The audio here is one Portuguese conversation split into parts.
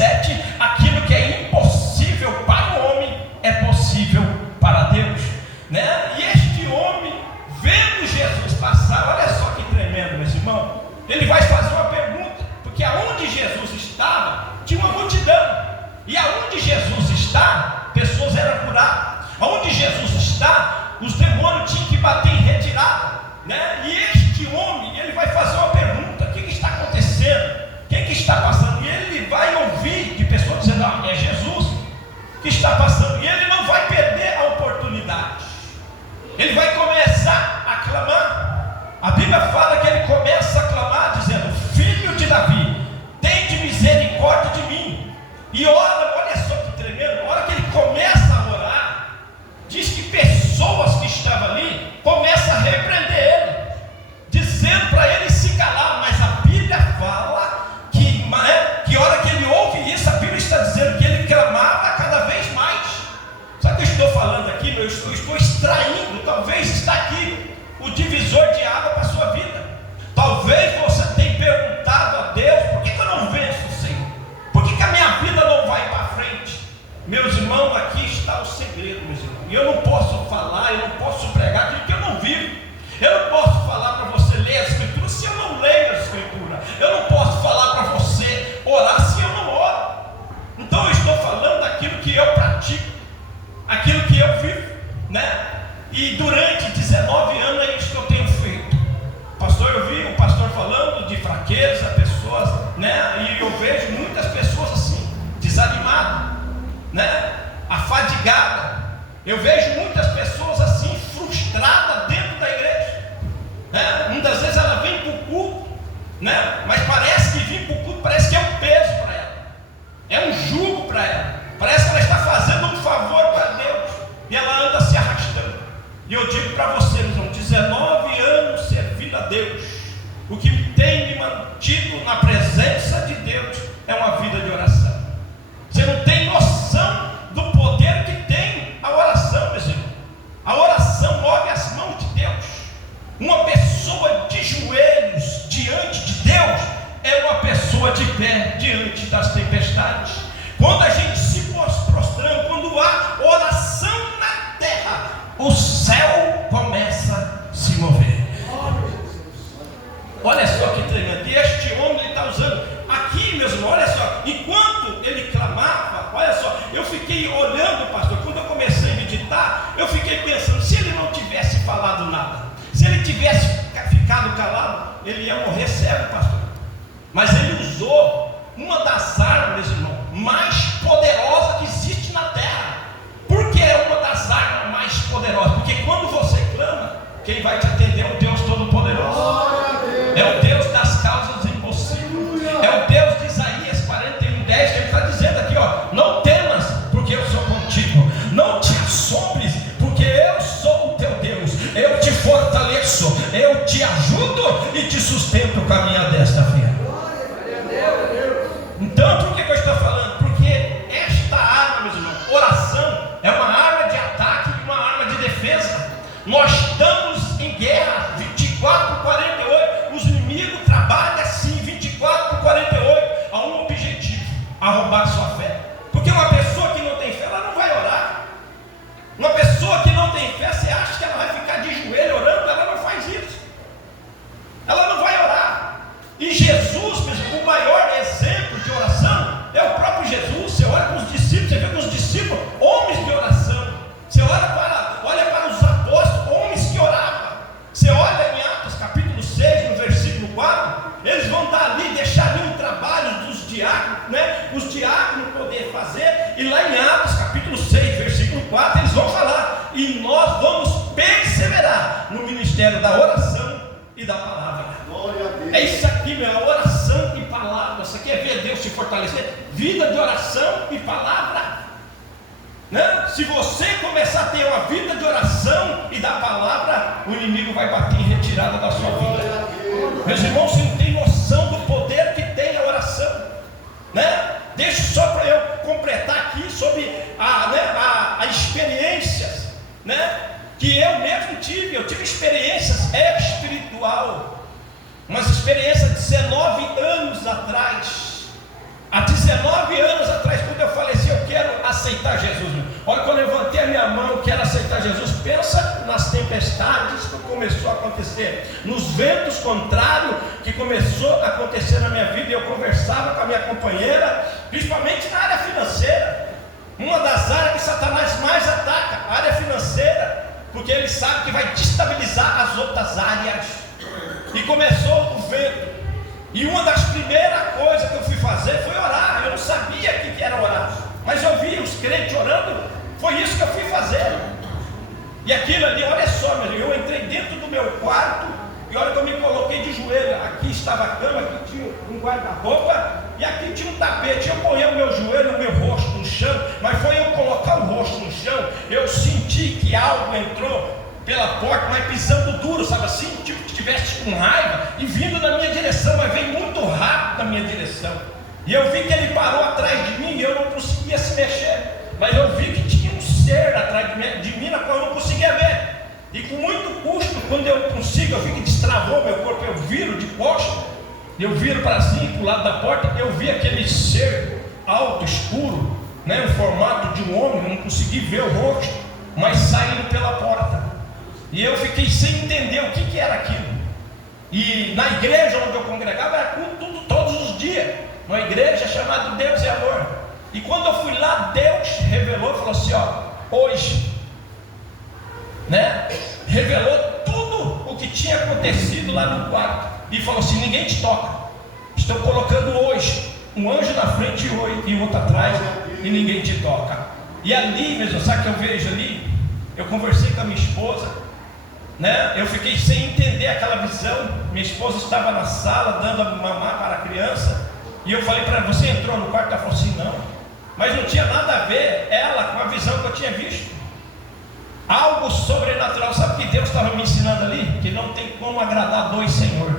7, aquilo que é impossível para o homem é possível para Deus, né? E este homem, vendo Jesus passar, olha só que tremendo, meus irmãos, ele vai fazer uma pergunta, porque aonde Jesus estava, tinha uma multidão, e aonde Jesus está, pessoas eram curadas, aonde Jesus está, os demônios tinham que bater em retirada, né? E este homem, ele vai fazer uma pergunta: o que está acontecendo? O que está passando? E ele vai ouvir de pessoas dizendo: é Jesus que está passando, e ele não vai perder a oportunidade, ele vai começar a clamar. A Bíblia fala que ele começa a clamar dizendo: filho de Davi, tende misericórdia de mim. E olha só que tremendo, na hora que ele começa a orar, diz que pessoas que estavam ali começam a repreender ele, dizendo para ele se calar. Mas a Bíblia fala que a hora que ele ouve isso, a Bíblia está dizendo que ele clamava cada vez mais. Sabe o que eu estou falando aqui? Eu estou extraindo, talvez está aqui o divisor de água para a sua vida. Talvez você tenha perguntado a Deus: por que eu não venço, Senhor? Por que a minha vida não vai para frente? Meus irmãos, aqui está o segredo, meus irmãos. E eu não posso falar, eu não posso pregar aquilo que eu não vivo. Eu não posso falar para você ler a Escritura se eu não leio a Escritura. Eu não posso falar para você orar se eu não oro. Então eu estou falando daquilo que eu pratico, aquilo que eu vivo, né? E durante 19 anos é isso que eu tenho feito. Pastor, eu vi o pastor falando de fraqueza, pessoas, né? E eu vejo muitas pessoas assim, desanimadas, né? Afadigadas. Eu vejo muitas pessoas assim, frustradas dentro da igreja, né? Muitas vezes ela vem para o culto, né? Mas parece que vir para o culto parece que é um peso para ela, é um jugo para ela, parece que ela está fazendo um favor para Deus, e ela anda se arrastando. E eu digo para vocês, irmão, 19 anos servindo a Deus, o que tem me mantido na presença de Deus é uma vida de oração. Você não tem noção do poder que tem a oração, meu irmão. A oração move as mãos de Deus. Uma pessoa de joelhos diante de Deus é uma pessoa de pé diante das tempestades. Quando a gente se prostrando, quando há oração na terra, o céu começa a se mover. Olha só que tremendo. E este homem, ele está usando aqui, meus irmãos, olha só, enquanto ele clamava, olha só, eu fiquei olhando, pastor, quando eu comecei a meditar, eu fiquei pensando: se ele não tivesse falado nada, se ele tivesse ficado calado, ele ia morrer cego, pastor. Mas ele usou uma das armas, irmão, mais poderosa que existe na terra. Por que é uma das armas mais poderosas? Porque quando você clama, quem vai te atender é o Deus Todo-Poderoso, é o Deus das causas impossíveis, é o Deus de Isaías 41:10, que ele está dizendo aqui, ó: não temas, porque eu sou contigo, não te assombres, porque eu sou o teu Deus, eu te fortaleço, eu te ajudo e te sustento com a minha destra fiel. Então, por que eu estou falando? Porque esta arma, meus irmãos, oração, é uma arma de ataque e uma arma de defesa. Nós estamos em guerra 24/48. Os inimigos trabalham assim 24/48 a um objetivo: a roubar a sua fé. Porque uma pessoa que não tem fé, ela não vai orar. Uma pessoa que não tem fé, você acha que ela vai ficar de joelho orando? Ela não faz isso. Ela não vai orar. E Jesus, o maior exemplo de oração é o próprio Jesus. Você olha para os discípulos, você vê que os discípulos, homens de oração. Você olha para os apóstolos, homens que oravam. Você olha em Atos capítulo 6, no versículo 4, eles vão dar ali, deixar ali um trabalho dos diáconos, né? Os diáconos poder fazer. E lá em Atos capítulo 6, versículo 4, eles vão falar: e nós vamos perseverar no ministério da oração e da palavra. É isso aqui, meu, a oração e palavra. Você quer ver Deus te fortalecer? Vida de oração e palavra, né? Se você começar a ter uma vida de oração e da palavra, o inimigo vai bater em retirada da sua vida. Meus irmãos, você não tem noção do poder que tem a oração, né? Deixa só para eu completar aqui sobre a experiências, né? Que eu mesmo tive. Eu tive experiências espiritual, umas experiências 19 anos atrás. Há 19 anos tempestades que começou a acontecer, nos ventos contrários que começou a acontecer na minha vida. Eu conversava com a minha companheira, principalmente na área financeira, uma das áreas que Satanás mais ataca, a área financeira, porque ele sabe que vai destabilizar as outras áreas. E começou o vento, e uma das primeiras coisas que eu fui fazer foi orar. Eu não sabia o que era orar, mas eu vi os crentes orando, foi isso que eu fui fazer. E aquilo ali, olha só, meu irmão, eu entrei dentro do meu quarto, e olha que eu me coloquei de joelho. Aqui estava a cama, aqui tinha um guarda-roupa, e aqui tinha um tapete. Eu ponhei o meu joelho, o meu rosto no chão, mas foi eu colocar o rosto no chão, eu senti que algo entrou pela porta, mas pisando duro, sabe assim, tipo que estivesse com raiva, e vindo na minha direção, mas veio muito rápido na minha direção. E eu vi que ele parou atrás de mim, e eu não conseguia se mexer, mas eu vi que tinha um ser atrás de mim, na qual eu não conseguia ver. E com muito custo, quando eu consigo, eu vi que destravou meu corpo, eu viro de costa, eu viro para cima, para o lado da porta, eu vi aquele ser alto, escuro, né, em formato de um homem, não consegui ver o rosto, mas saindo pela porta. E eu fiquei sem entender o que era aquilo. E na igreja onde eu congregava era culto todos os dias, uma igreja chamada Deus é Amor. E quando eu fui lá, Deus revelou, falou assim, ó, hoje, né, revelou tudo o que tinha acontecido lá no quarto, e falou assim, ninguém te toca, estou colocando hoje um anjo na frente e outro atrás, e ninguém te toca. E ali mesmo, sabe o que eu vejo ali? Eu conversei com a minha esposa, né? Eu fiquei sem entender aquela visão. Minha esposa estava na sala dando a mamar para a criança, e eu falei para ela, você entrou no quarto? Ela falou assim, não. Mas não tinha nada a ver ela com a visão que eu tinha visto. Algo sobrenatural. Sabe o que Deus estava me ensinando ali? Que não tem como agradar dois senhores.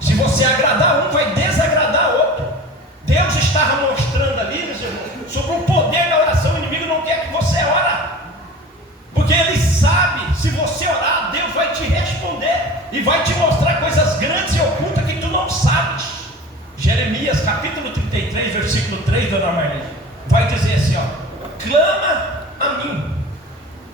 Se você agradar um, vai desagradar outro. Deus estava mostrando ali, meus irmãos, sobre o poder da oração. O inimigo não quer que você ore, porque ele sabe, se você orar, Deus vai te responder e vai te mostrar coisas grandes e ocultas que tu não sabes. Jeremias capítulo 33, versículo 3, dona Marlene, vai dizer assim, ó, clama a mim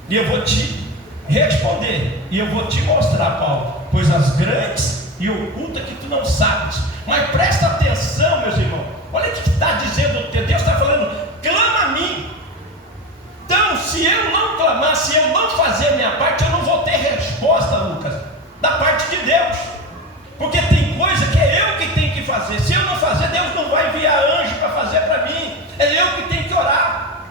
e eu vou te responder, e eu vou te mostrar, Paulo, coisas grandes e ocultas que tu não sabes. Mas presta atenção, meus irmãos, olha o que está dizendo, Deus está falando, clama a mim. Então, se eu não clamar, se eu não fazer a minha parte, eu não vou ter resposta, Lucas, da parte de Deus, porque tem coisa que é eu que tenho que fazer. Se eu não fazer, Deus não vai enviar anjo para fazer para mim, é eu que tenho que orar,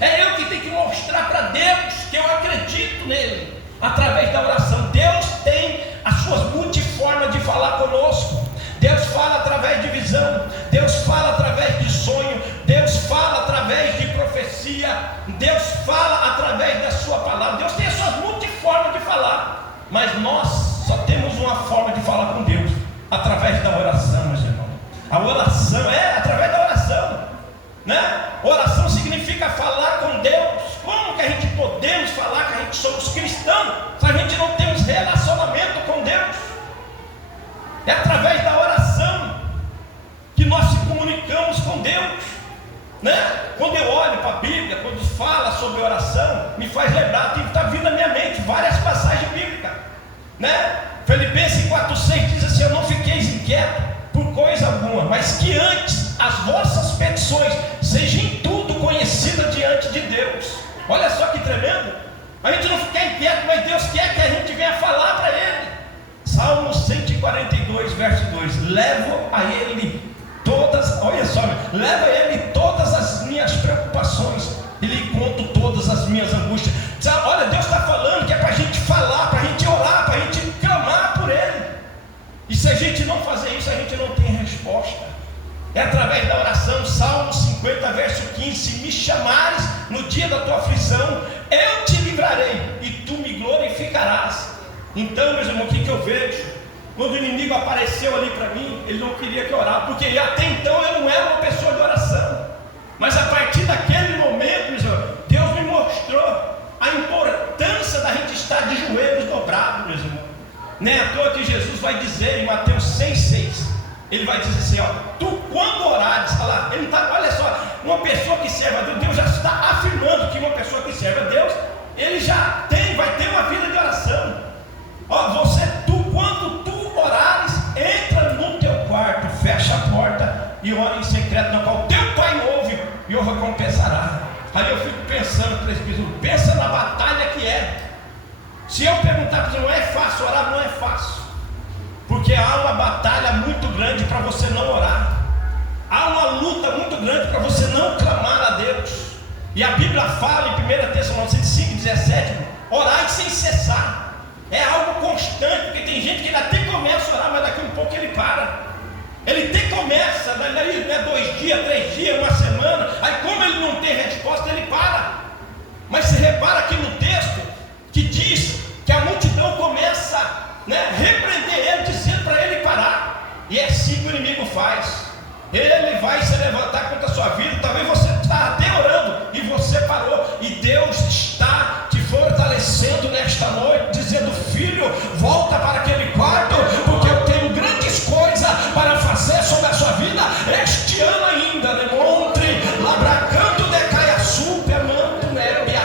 é eu que tenho que mostrar para Deus que eu acredito nele, através da oração. Deus tem as suas multiformas de falar conosco. Deus fala através de visão, Deus fala através de sonho, Deus fala através de profecia, Deus fala através da sua palavra. Deus tem as suas multiformas de falar, mas nós só temos uma forma de falar com Deus, através da oração, meus irmãos. A oração é através da oração, né? Oração significa falar com Deus. Como que a gente podemos falar que a gente somos cristãos se a gente não temos relacionamento com Deus? É através da oração que nós se comunicamos com Deus, né? Quando eu olho para a Bíblia, quando fala sobre oração, me faz lembrar, está vindo na minha mente várias passagens bíblicas, né? Filipenses 4,6 diz assim, eu não fiqueis inquietos por coisa alguma, mas que antes as vossas petições sejam em tudo conhecidas diante de Deus. Olha só que tremendo, a gente não fica inquieto, mas Deus quer que a gente venha falar para Ele. Salmo 142, verso 2, levo a Ele todas, olha só, levo a Ele todas as minhas preocupações e lhe conto todas as minhas angústias. Olha, Deus está falando que é para a gente falar, para a gente orar, para a gente clamar por Ele. E se a gente não fazer isso, a gente não tem resposta. É através da oração. Salmo 50, verso 15, se me chamares no dia da tua aflição, eu te livrarei e tu me glorificarás. Então, meus irmãos, o que eu vejo? Quando o inimigo apareceu ali para mim, ele não queria que eu orasse, porque até então eu não era uma pessoa de oração. Mas a partir daquele momento, meus irmãos, Deus me mostrou a importância da gente estar de joelhos dobrados, meus irmãos. Não é à toa que Jesus vai dizer em Mateus 6,6, ele vai dizer assim, ó, tu quando orares, ele tá, olha só, uma pessoa que serve a Deus, Deus já está afirmando que uma pessoa que serve a Deus, ele já vai ter uma vida de oração. Aí eu fico pensando, presbítero, pensa na batalha que é. Se eu perguntar para você, não é fácil orar, não é fácil. Porque há uma batalha muito grande para você não orar. Há uma luta muito grande para você não clamar a Deus. E a Bíblia fala em 1 Tessalonicenses 5,17, orai sem cessar. É algo constante, porque tem gente que até começa a orar, mas daqui a um pouco ele para. Ele até começa, daí, né, 2 dias, 3 dias, uma semana. Aí como ele não tem resposta, ele para. Mas se repara aqui no texto, que diz que a multidão começa a repreender ele, dizendo para ele parar. E é assim que o inimigo faz. Ele vai se levantar contra a sua vida. Talvez você está até orando e você parou. E Deus está te fortalecendo nesta noite, dizendo: filho, volta para aquele quarto, porque eu tenho grandes coisas para fazer sobre a sua vida este ano ainda. Demontre, labracanto decai super manto nébia.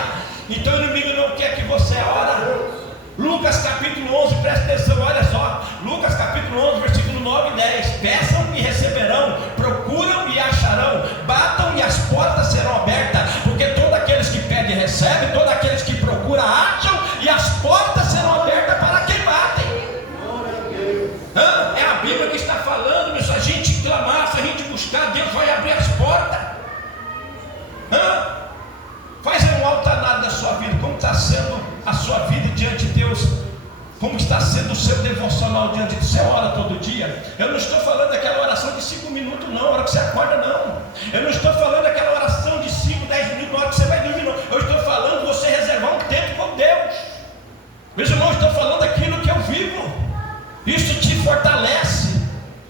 Então o inimigo não quer que você ore. Lucas capítulo 11, presta atenção, olha só. Lucas capítulo 11, versículo 9 e 10. Peçam e receberão, procuram e acharão, batam e as portas serão abertas. Porque todos aqueles que pedem recebem, todos aqueles que procuram acham, e as portas serão abertas para quem batem. É a Bíblia que está falando, se a gente clamar, se a gente buscar, Deus vai abrir as portas. Faz um altar da sua vida. Como está sendo a sua vida diante de Deus? Como está sendo o seu devocional diante de Deus? Você ora todo dia? Eu não estou falando daquela oração de 5 minutos não, a hora que você acorda não. Eu não estou falando daquela oração de 5, 10 minutos na hora que você vai dormir não. Eu estou falando de você reservar um tempo com Deus. Meus irmãos, estou falando daquilo que eu vivo. Isso te fortalece,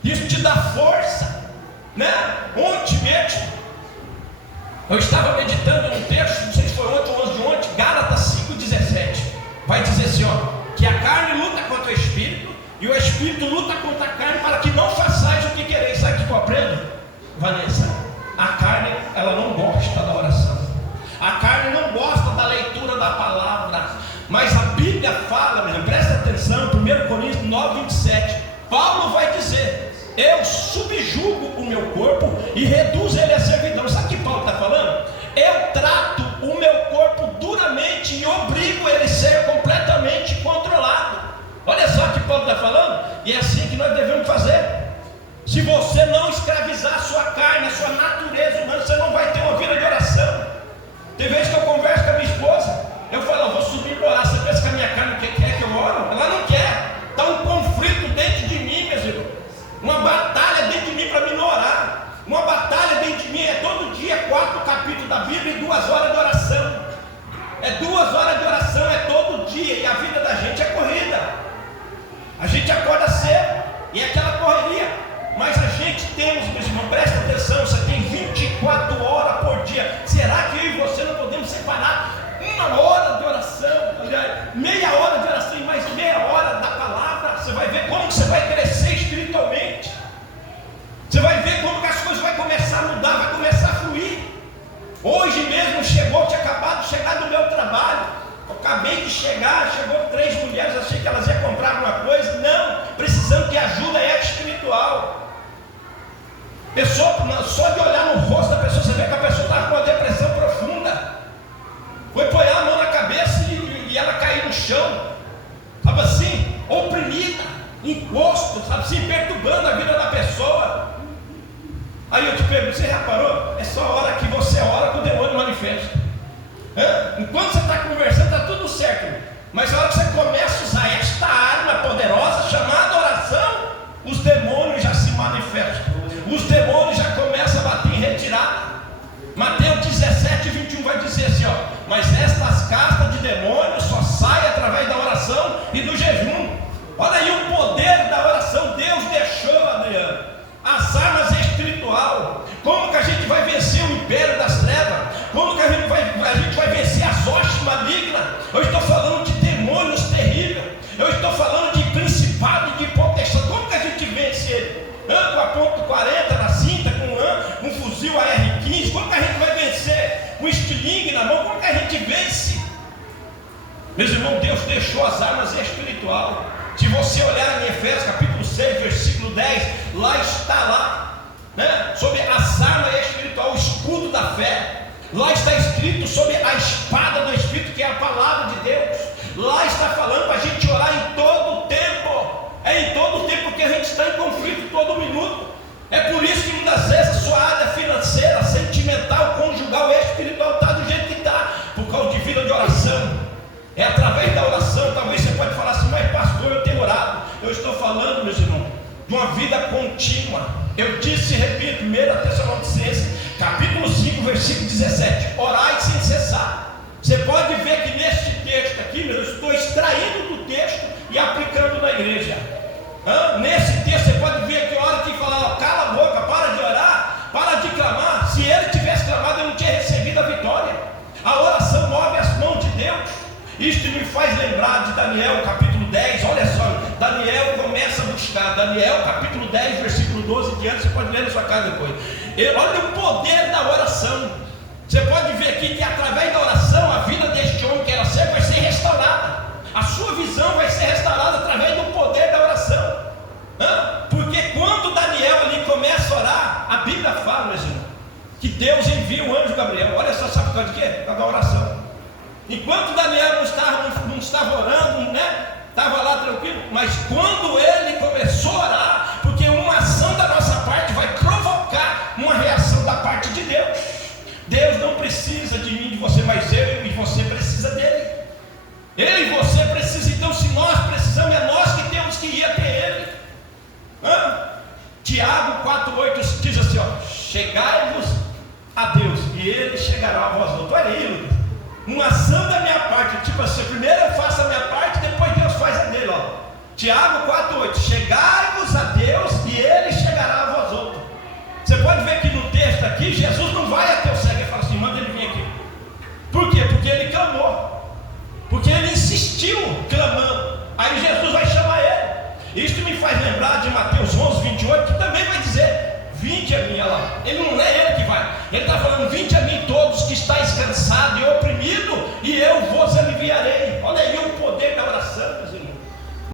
isso te dá força, Ontem mesmo eu estava meditando num texto, não sei se foi ontem ou antes de ontem, Gálatas 5,17. Vai dizer assim, que a carne luta contra o Espírito, e o Espírito luta contra a carne, para que não façais o que quereis. Sabe o que eu aprendo, Vanessa? A carne, ela não gosta da oração. A carne não gosta da leitura da palavra. Mas a Bíblia fala, meu irmão, presta atenção, 1 Coríntios 9,27. Paulo vai dizer: eu subjugo o meu corpo e reduzo ele à servidão. Sabe o que Paulo está falando? Eu trato o meu corpo duramente e obrigo ele a ser completamente controlado. Olha só o que Paulo está falando. E é assim que nós devemos fazer. Se você não escravizar a sua carne, a sua natureza humana, você não vai ter uma vida de oração. Tem vezes que eu converso com a minha esposa, eu falo: eu vou subir para orar. Você pensa que a minha carne quer que eu oro? Ela não quer. Está um conflito dentro de mim, meus irmãos. Uma batalha dentro de mim para mim não orar. Uma batalha dentro de mim é todo dia 4 capítulos da Bíblia e 2 horas de oração. É 2 horas de oração, é todo dia. E a vida da gente é corrida. A gente acorda cedo e é aquela correria. Mas a gente temos, meus irmãos, presta atenção, você tem 24 horas por dia. Será que eu e você não podemos separar 1 hora de oração, meia hora de oração e mais meia hora da palavra? Você vai ver como você vai crescer espiritualmente. Você vai ver como que as coisas vão começar a mudar, vai começar a fluir. Hoje mesmo chegou, tinha acabado de chegar do meu trabalho. Eu acabei de chegar, chegou 3 mulheres, achei que elas iam comprar alguma coisa. Não, precisamos de ajuda espiritual. Pessoa, só de olhar no rosto da pessoa, você vê que a pessoa está com uma depressão profunda. Foi pôr a mão na cabeça e ela caiu no chão, sabe assim, oprimida, encosto, sabe assim, perturbando a vida da pessoa. Aí eu te pergunto: você reparou? É só a hora que você ora que o demônio manifesta. Enquanto você está conversando, está tudo certo. Mas a hora que você começa a usar esta arma poderosa chamada oração, os demônios já se manifestam. Os demônios já começam a bater em retirada. Mateus 17:21 vai dizer assim: mas estas castas de demônios só saem através da oração e do jejum. Olha aí o poder da oração. Deus deixou, Adriano, as armas espiritual. Como que a gente vai vencer o império das trevas? Como que a gente vai vencer as hostes malignas? Eu estou falando de demônios terríveis. Eu estou falando de principado e de potestade. Como que a gente vence ele? Com a ponto 40 na cinta, com um fuzil AR-15. Como que a gente vai vencer? Com estilingue na mão. Como que a gente vence? Meus irmãos, Deus deixou as armas espiritual. Se você olhar em Efésios capítulo 6, versículo 10, lá está sobre as armas espiritual, o escudo da fé. Lá está escrito sobre a espada do Espírito, que é a palavra de Deus. Lá está falando para a gente orar em todo o tempo. É em todo o tempo, porque a gente está em conflito todo minuto. É por isso que muitas vezes a sua área financeira, sentimental, conjugal e espiritual está do jeito que está, por causa de vida de oração. É através da oração. Talvez você pode falar assim: mas pastor, eu tenho orado. Eu estou falando, meus irmãos, de uma vida contínua. Eu disse e repito, 1 Tessalonicenses, capítulo 5, versículo 17: orai sem cessar. Você pode ver que neste texto aqui, eu estou extraindo do texto e aplicando na igreja. Nesse texto você pode ver que a hora que falar, cala a boca, para de orar, para de clamar. Se ele tivesse clamado, eu não tinha recebido a vitória. A oração move as mãos de Deus. Isto me faz lembrar de Daniel, capítulo 10. Olha só, Daniel começa a buscar. Daniel, capítulo 10, versículo 12 em diante. Você pode ler na sua casa depois. Olha o poder da oração. Você pode ver aqui que através da oração, a vida deste homem que era cego vai ser restaurada. A sua visão vai ser restaurada através do poder da oração. Porque quando Daniel ali começa a orar, a Bíblia fala, meus irmãos, que Deus envia o anjo Gabriel. Olha só, sabe por causa de quê? Por causa da oração. Enquanto Daniel não estava orando, estava lá tranquilo, mas quando ele começou a orar, porque uma ação da nossa parte vai provocar uma reação da parte de Deus. Deus não precisa de mim, de você, mas eu e você precisa dele. Eu e você precisa. Então, se nós precisamos, é nós que temos que ir até ele. Tiago 4,8 diz assim: chegai-vos a Deus e ele chegará a vós outros. Olha aí, Lucas, uma ação da minha parte, tipo assim, primeiro eu faço a minha parte, depois Deus faz a dele. Tiago 4,8: chegai-vos a Deus e ele chegará a vós outros. Você pode ver que no texto aqui, Jesus não vai até o cego e fala assim: manda ele vir aqui. Por quê? Porque ele clamou, porque ele insistiu clamando. Aí Jesus vai chamar ele. Isso me faz lembrar de Mateus 11, 28, que também vai dizer: vinde a mim. Olha lá, ele não é ele que vai, ele está falando: vinde a mim todos que estáis cansados e oprimidos, e eu vos aliviarei.